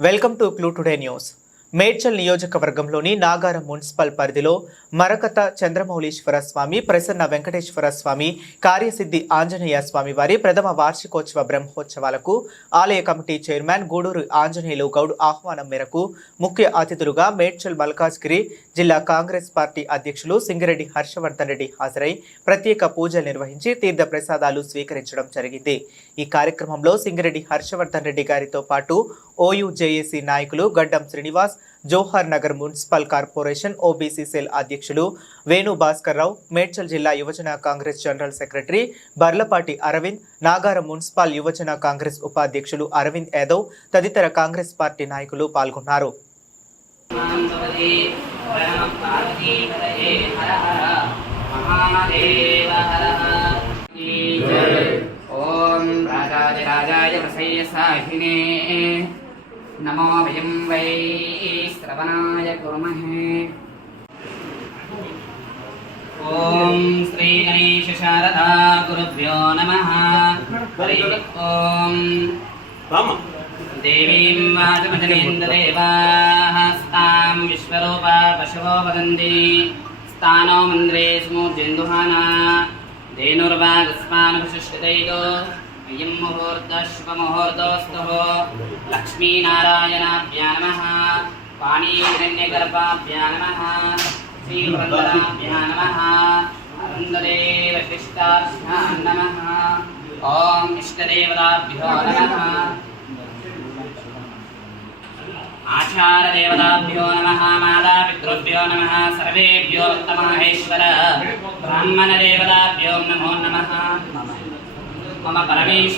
Welcome to clue today news. Medchal నియోజకవర్గంలోని Nagaram municipal పరిధిలో మరకత చంద్రమౌళీశ్వర స్వామి, ప్రసన్న వెంకటేశ్వర స్వామి, కార్యసిద్ధి ఆంజనేయ స్వామి వారి ప్రథమ వార్షికోత్సవ బ్రహ్మోత్సవాలకు ఆలయ కమిటీ చైర్మన్ గూడూరు ఆంజనేయులు గౌడ్ ఆహ్వానం మేరకు ముఖ్య అతిథులుగా మేడ్చల్ మల్కాజ్గిరి జిల్లా కాంగ్రెస్ పార్టీ అధ్యక్షులు సింగిరెడ్డి హర్షవర్ధన్ రెడ్డి హాజరై ప్రత్యేక పూజలు నిర్వహించి తీర్థ ప్రసాదాలు స్వీకరించడం జరిగింది. ఈ కార్యక్రమంలో సింగిరెడ్డి హర్షవర్ధన్ రెడ్డి గారితో పాటు ఓయూజేఏసీ నాయకులు Gaddam Srinivas, Jawahar Nagar municipal corporation OBC cell అధ్యక్షులు వేణు భాస్కర్ రావు, మేడ్చల్ జిల్లా యువజన Congress general secretary Barlapati Aravind, Nagaram municipal యువజన కాంగ్రెస్ ఉపాధ్యక్షులు అరవింద్ యాదవ్ తదితర కాంగ్రెస్ పార్టీ నాయకులు పాల్గొన్నారు. नमो वयं वै श्रवणाय कुर्महे। ओम श्री गणेश शारदा गुरुभ्यो नमः। हरि ओम देवीं वाचमजनेन्द्रदेवाः स्तां विश्वरूपा पशवो वदन्ति स्थानो मन्द्रे स्मूर्जेन्दुहाना धेनुर्वागस्मानभुषुष्टदैतो अयं मुहूर्तः लक्ष्मीनारायणाभ्यां नमः। पाणिहिरण्यगर्भाभ्यां नमः। श्रीवृन्दाभ्यां नमः। अरुन्धदे वशिष्ठाभ्यां नमः। ॐ इष्टदेवताभ्यो नमः। आचार्यदेवताभ्यो नमः। मातापितृभ्यो नमः। सर्वेभ्यो उत्तमहेश्वर ब्राह्मणदेवताभ्यो नमो नमः। मम परमेश्वर